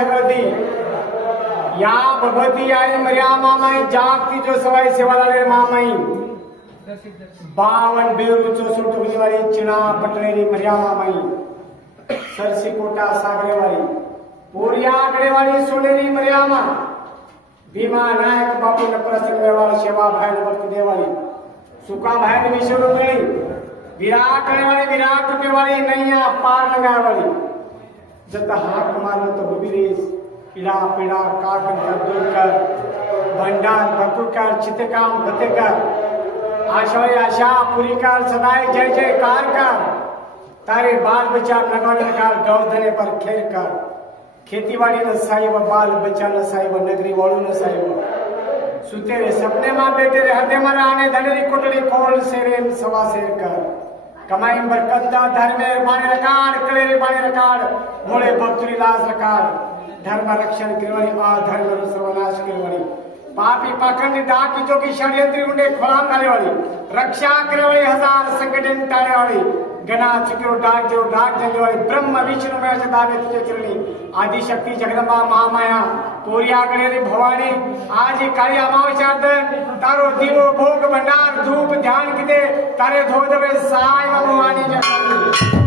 शगती या भगवती आई मर्या मामाई जागती जो सवाई सेवा लाले मामाई बावन बेरू चौसठ टुकड़ीवाली चिना पटनेरी मर्या मामाई सरसी कोटा सागरेवाली पोरिया आगडेवाली सोनेरी मर्यामा भीमा नायक बापू नप्रसंग व्यवहार सेवा भाई भक्त देवाली सुका भाई विश्व गई विराट वाली विराट वाली नैया पार लगाए वाली जत हाथ मारलो तो बुबिरेस पीड़ा पीड़ा काक दूर कर भंडार भरपूर कर चितकाम गते कर आशाई आशा पूरी कर सदाई जय जयकार कर तारे बाल बच्चा नगौने कर गौधने पर खेल कर खेतीवाड़ी न साहिब बाल बच्चा न साहिब नगरी वालों न साहिब सुतेरे सपने मां बेटे रे हदे मरा आने धनरी कोटड़ी खोल सेरे सवा सेर कर कमाई बरकत धर्मे बाणे रकाड कलेरे बाणे रकाड मोळे भक्तुरी लाज रकाड धर्म रक्षण करवाणी आ धर्म सर्वनाश करवाणी पापी पाखंडी डाकी जोगी षड्यंत्री उंडे खोलाम घालेवाणी रक्षा करवाणी हजार संकटन टाळेवाणी गणा चुकिरो डाक जंगेवाणी ब्रह्म विष्णु महेश दावे तुझे चरणी आदि शक्ती जगदंबा महामाया पोरिया गणेरी भवानी आज काळी अमावस्या तारो दिवो भोग भंडार धूप ध्यान किते तारे धोदवे साई भवानी जगदंबा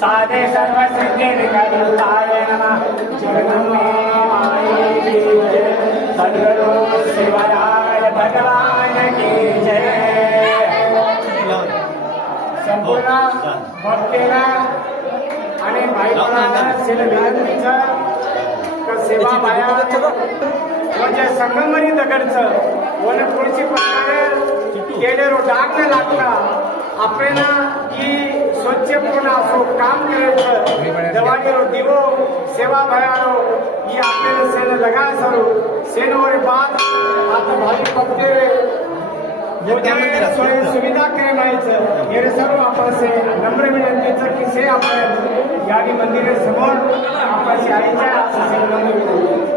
साधे सर्व सिद्धि निकलताय नमः जगन्मे माई की जय सद्गुरु शिवराय भगवान की जय संपूर्ण भक्तीला आणि भाईपणाला विनंतीचं सेवा बाया म्हणजे संगमरी दगडचं वन तुळशी पत्रावर गेलेलो डाग न लागता आपल्याला की स्वच्छ पूर्ण असो काम करायचं दवाडीरो दिवो सेवा भयारो ही आपल्याला सेन लगा सरो सेनवर बाद आता भावी बघते सोय सुविधा करे म्हणायचं हे सर्व आपण से नम्र विनंतीचं की से आपण यादी मंदिरे समोर आपण आईच्या नम्र विनंती